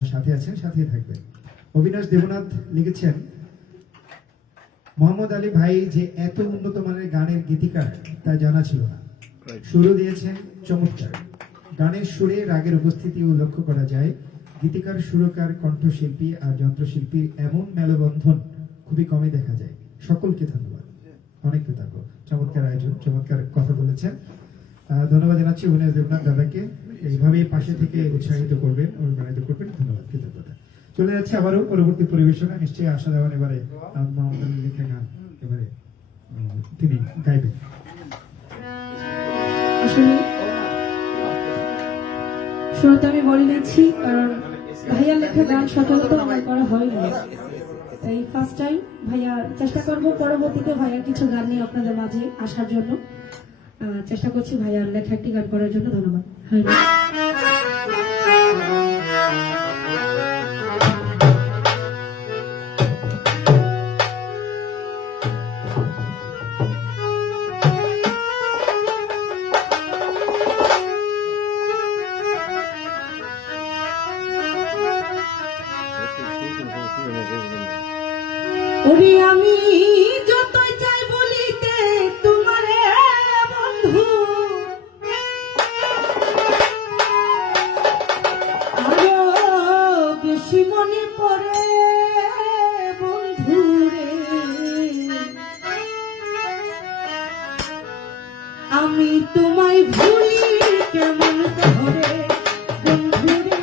সাথে আছেন, সাথেই থাকবেন। অবিনাশ দেবনাথ লিখেছেন, মোহাম্মদ আলী ভাই যে এত উন্নত মানের গানের গীতিকার তা জানা ছিল না। সুরও দিয়েছেন চমৎকার। গানের সুরে রাগের উপস্থিতিও লক্ষ্য করা যায়। গীতিকার, সুরকার, কণ্ঠশিল্পী আর যন্ত্রশিল্পীর এমন মেলবন্ধন খুবই কমই দেখা যায়। সকলকে ধন্যবাদ, অনেক কৃতজ্ঞ। চমৎকার আয়োজন, চমৎকার কথা বলেছেন। ধন্যবাদ জানাচ্ছি অবিনাশ দেবনাথ দাদাকে। এইভাবেই পাশে থেকে উৎসাহিত করবেন, অনুপ্রাণিত করবেন। ধন্যবাদ, কৃতজ্ঞতা। চলে যাচ্ছে আবারও পরবর্তী পরিবেশনা। নিশ্চয়ই আশা দেওয়ান এবারে মোহাম্মদ আলী লেখা গান এবারে তিনি গাইবেন। আসলে শুরুতে আমি বলে নিচ্ছি, কারণ ভাইয়ার লেখা গান সচরাচর আমার করা হয়নি, তাই ফার্স্ট টাইম ভাইয়া চেষ্টা করব পরবর্তীতে ভাইয়ার কিছু গান নিয়ে আপনাদের মাঝে আসার জন্য চেষ্টা করছি ভাইয়ার লেখা একটি গান করার জন্য। ধন্যবাদ। ওরে আমি যতই চাই বলিতে তোমারে বন্ধু, আরো বেশি মনে পড়ে বন্ধু রে। আমি তোমায় ভুলি কেমন করে বন্ধু রে।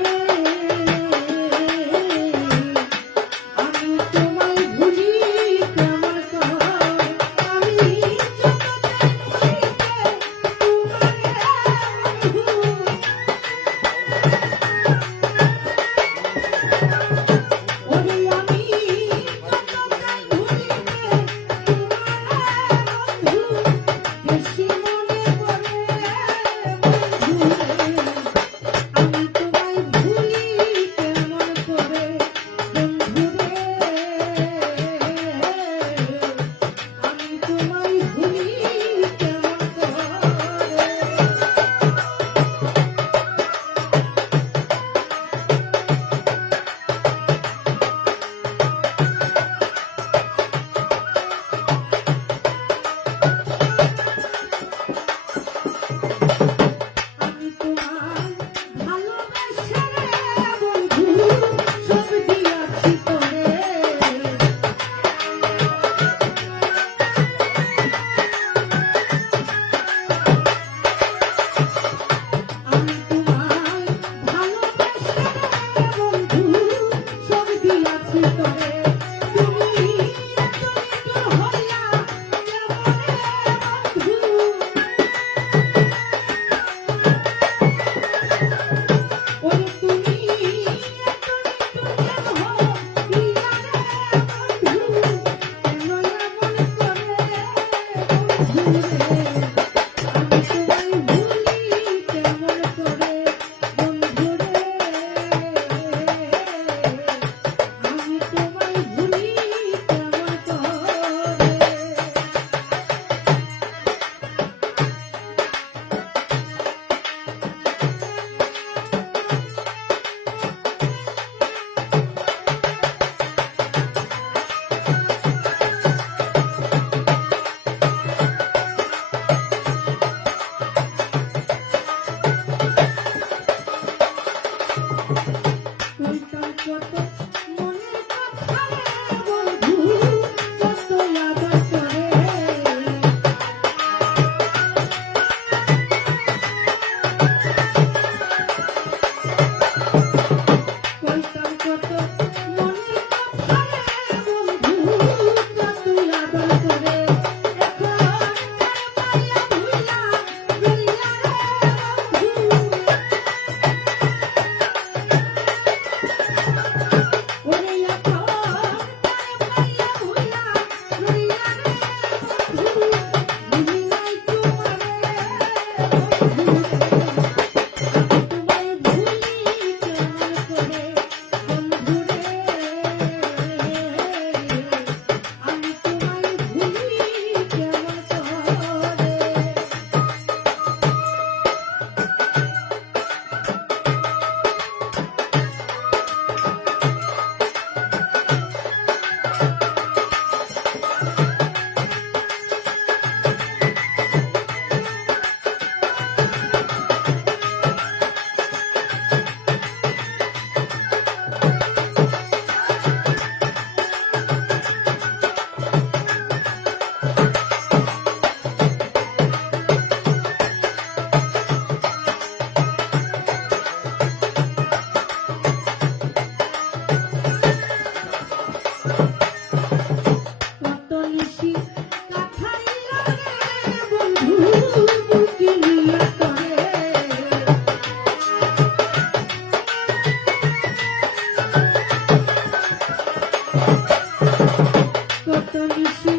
নিশি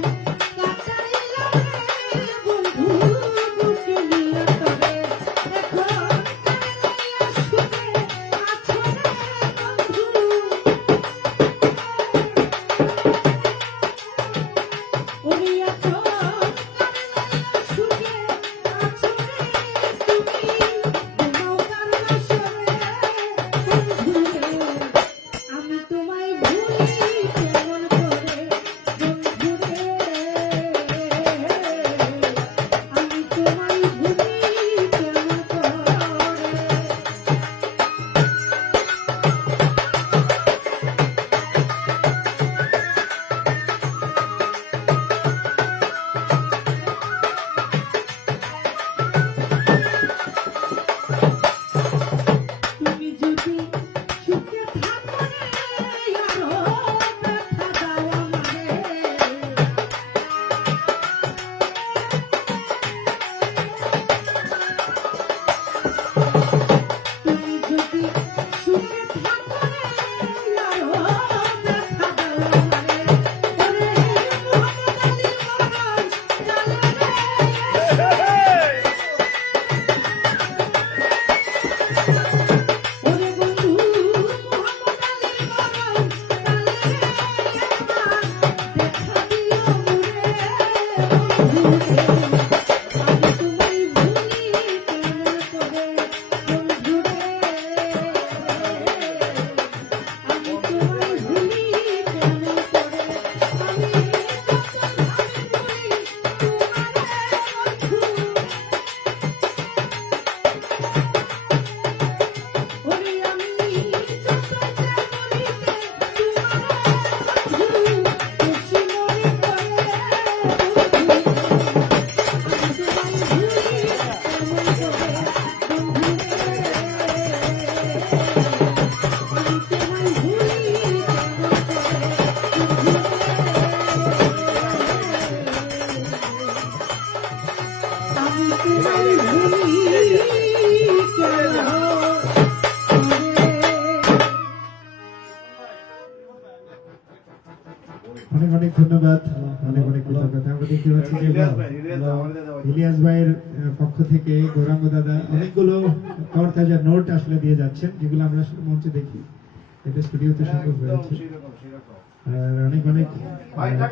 কাটাইলাম রে বন্ধু বুকে নিয়ে তবে এখন কানে লইয়া শুনে আছো রে বন্ধু ওরে এখন কানে লইয়া শুনে আছো রে তুমি ঘুমাও কার বাসরে বন্ধু রে আমি তোমায় ভুলি কেমন করে বন্ধু রে আমি তোমায় ভুলি কেমন করে তুমি যদি সুখে থাকো রে আরো ব্যথা দাও আমারে তুমি যদি সুখে থাকো রে আরো ব্যথা দাও আমারে ওরে মোহাম্মদ আলী মহারাজ জালে ওরে বন্ধু মোহাম্মদ আলী মহারাজ জালে দেখা দিও মুরে বন্ধু রে আমি তোমায় ভুলি কেমন করে বন্ধু রে আমি তোমায় ভুলি কেমন করে আমি ওরে আমি যত বলিতে তোমারে বন্ধু খুশি মনে করে বন্ধু আমি তোমায় ভুলি কেমন করে বন্ধু রে আমি তোমায় ভুলি কেমন করে আমি তোমায় ভুলি কেমন করে অনেক অনেক ধন্যবাদ, অনেক অনেক কৃতজ্ঞতা। আমরা দেখতে পাচ্ছি যে ইলিয়াস ভাইয়ের পক্ষ থেকে গৌরাঙ্গ দাদা অনেকগুলো তরতাজা নোট আসলে দিয়ে যাচ্ছেন, যেগুলো আমরা আসলে মঞ্চে দেখি, এটা স্টুডিওতে সম্ভব হয়েছে। আর অনেক অনেক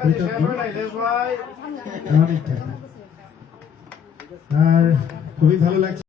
কৃতজ্ঞ, অনেক টাকা। আর খুবই ভালো লাগছে।